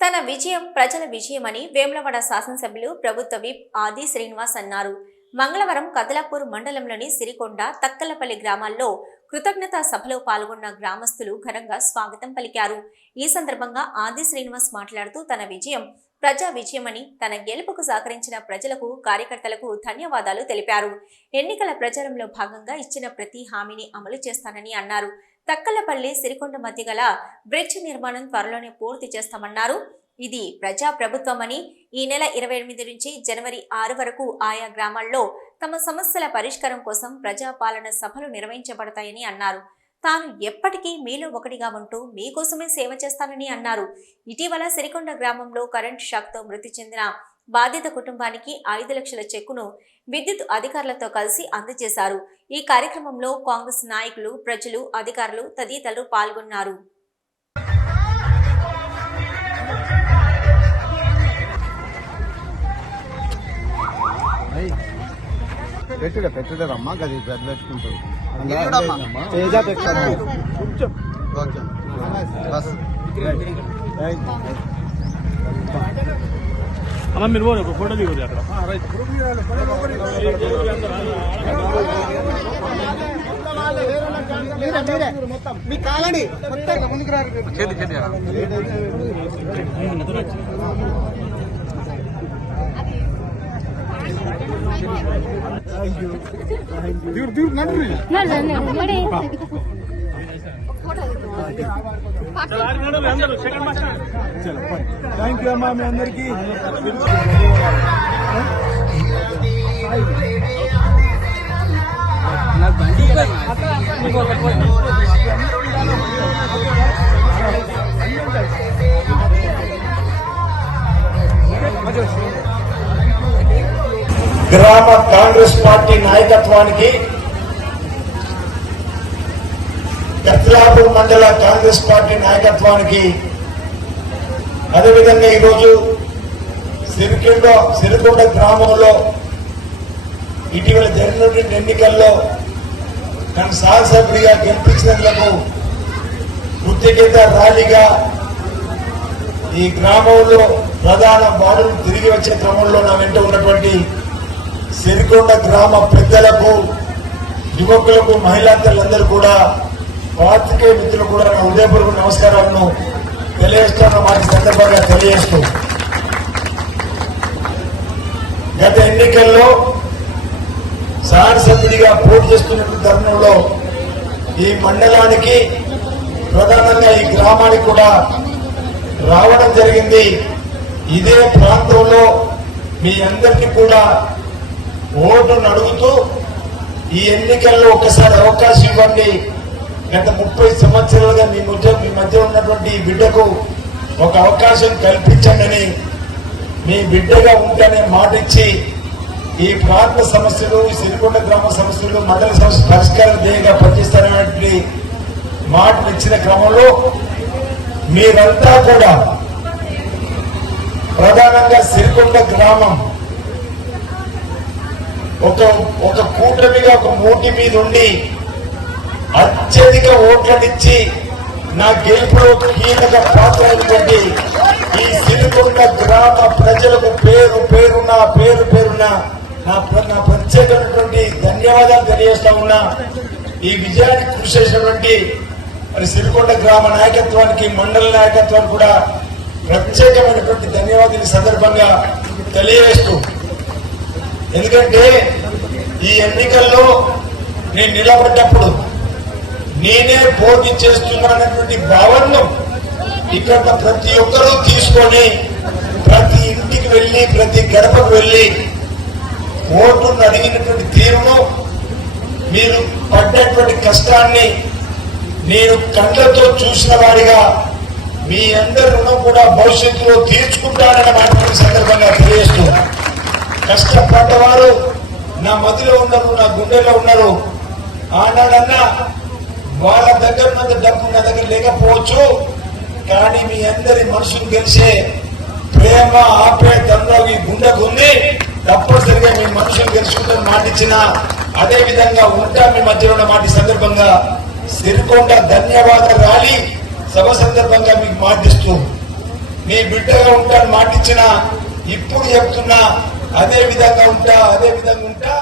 తన విజయం ప్రజల విజయమని వేములవాడ శాసనసభ్యులు ప్రభుత్వ విప్ ఆది శ్రీనివాస్ అన్నారు. మంగళవారం కదలాపూర్ మండలంలోని సిరికొండ తక్కలపల్లి గ్రామాల్లో కృతజ్ఞతా సభలో పాల్గొన్న గ్రామస్తులు ఘనంగా స్వాగతం పలికారు. ఈ సందర్భంగా ఆది శ్రీనివాస్ మాట్లాడుతూ తన విజయం ప్రజా విజయమని తన గెలుపుకు సహకరించిన ప్రజలకు కార్యకర్తలకు ధన్యవాదాలు తెలిపారు. ఎన్నికల ప్రచారంలో భాగంగా ఇచ్చిన ప్రతి హామీని అమలు చేస్తానని అన్నారు. తక్కలపల్లి సిరికొండ మధ్య గల బ్రిడ్జ్ నిర్మాణం త్వరలోనే పూర్తి చేస్తామన్నారు. ఇది ప్రజా ప్రభుత్వమని ఈ నెల ఇరవై ఎనిమిది నుంచి జనవరి ఆరు వరకు ఆయా గ్రామాల్లో తమ సమస్యల పరిష్కారం కోసం ప్రజాపాలన సభలు నిర్వహించబడతాయని అన్నారు. తాను ఎప్పటికీ మీలో ఒకటిగా ఉంటూ మీకోసమే సేవ చేస్తానని అన్నారు. ఇటీవల సిరికొండ గ్రామంలో కరెంట్ షాక్తో మృతి చెందిన బాధిత కుటుంబానికి ఐదు లక్షల చెక్కును విద్యుత్ అధికారులతో కలిసి అందజేశారు. ఈ కార్యక్రమంలో కాంగ్రెస్ నాయకులు ప్రజలు అధికారులు తదితరులు పాల్గొన్నారు. పెట్టుడే పెట్టుడేరమ్మా గది పెద్ద పెట్టుకుంటుంది అన్న మీరు పోరు, ఒక ఫోటో దిగురు అక్కడ. మీ కాలండి ముందుకు రారు చేతి చేతి దిగురు దిగురు నడు అందరూ సెకండ్ మాస్టర్ థ్యాంక్ యూ అమ్మా మీ అందరికి గ్రామ కాంగ్రెస్ పార్టీ నాయకత్వానికి కత్లాపూర్ మండల కాంగ్రెస్ పార్టీ నాయకత్వానికి అదేవిధంగా ఈరోజు సిరికొండ సిరికొండ గ్రామంలో ఇటీవల జరిగినటువంటి ఎన్నికల్లో నన్ను శాసనసభ్యుడిగా గెలిపించినందుకు కృతజ్ఞత ర్యాలీగా ఈ గ్రామంలో ప్రధాన వార్డులు తిరిగి వచ్చే క్రమంలో నా వెంట ఉన్నటువంటి సిరికొండ గ్రామ పెద్దలకు యువకులకు మహిళాంతలందరూ కూడా పాత్రికేయ మిత్రులు కూడా నా హృదయపూర్వక నమస్కారాలను తెలియజేస్తున్న వాటి సందర్భంగా తెలియజేస్తూ. గత ఎన్నికల్లో శాసనసభ్యుడిగా పోటీ చేస్తున్నటువంటి తరుణంలో ఈ మండలానికి ప్రధానంగా ఈ గ్రామానికి కూడా రావడం జరిగింది. ఇదే ప్రాంతంలో మీ అందరికీ కూడా ఓటును అడుగుతూ ఈ ఎన్నికల్లో ఒకసారి అవకాశం ఇవ్వండి. గత ముప్పై సంవత్సరాలుగా మీ మధ్య మీ మధ్య ఉన్నటువంటి ఈ బిడ్డకు ఒక అవకాశం కల్పించండి మీ బిడ్డగా ఉంటానే మాట ఇచ్చి ఈ ప్రాంత సమస్యలు సిరికొండ గ్రామ సమస్యలు మండల సమస్య పరిష్కారం ధ్యేయంగా పనిచేస్తారనేటువంటి మాటలు ఇచ్చిన క్రమంలో మీరంతా కూడా ప్రధానంగా సిరికొండ గ్రామం ఒక ఒక కూటమిగా ఒక మూటి మీద ఉండి అత్యధిక ఓట్లనిచ్చి నా గెలుపులో కీలక పాత్ర అయినటువంటి ఈ సిరికొండ గ్రామ ప్రజలకు పేరు పేరున పేరు పేరున నా నా ప్రత్యేకమైనటువంటి ధన్యవాదాలు తెలియజేస్తా ఉన్నా. ఈ విజయానికి కృషి చేసినటువంటి మరి సిరికొండ గ్రామ నాయకత్వానికి మండల నాయకత్వానికి కూడా ప్రత్యేకమైనటువంటి ధన్యవాదాలు సందర్భంగా తెలియజేస్తూ. ఎందుకంటే ఈ ఎన్నికల్లో నేను నిలబడ్డప్పుడు నేనే పోటీ చేస్తున్నానటువంటి భావనను ఇక్కడ ప్రతి ఒక్కరూ తీసుకొని ప్రతి ఇంటికి వెళ్ళి ప్రతి గడపకు వెళ్ళి ఓటును అడిగినటువంటి తీరును మీరు పడ్డటువంటి కష్టాన్ని నేను కళ్ళతో చూసిన వాడిగా మీ అందరి రుణం కూడా భవిష్యత్తులో తీర్చుకుంటానన్న మాట్లాడిన సందర్భంగా తెలియజేస్తూ కష్టపడ్డవారు నా మదిలో ఉన్నారు నా గుండెలో ఉన్నారు. ఆనాడన్నా వాళ్ళ దగ్గర ఉన్నంత డబ్బు నా దగ్గర లేకపోవచ్చు. కానీ మీ అందరి మనసును గెలిచే ప్రేమ ఆపే ఆప్యాయతంలో ఈ గుండెకు ఉంది. తప్పనిసరిగా మీ మనుషులు గెలుచుకుంటాను మాటిచ్చిన అదే విధంగా ఉంటా మీ మధ్యలో ఉన్న మాటి సందర్భంగా సిరికొండ ధన్యవాద ర్యాలీ సభ సందర్భంగా మీకు మాటిస్తూ మీ బిడ్డగా ఉంటాను మాటిచ్చిన ఇప్పుడు చెప్తున్నా అదే విధంగా ఉంటా అదే విధంగా ఉంటా.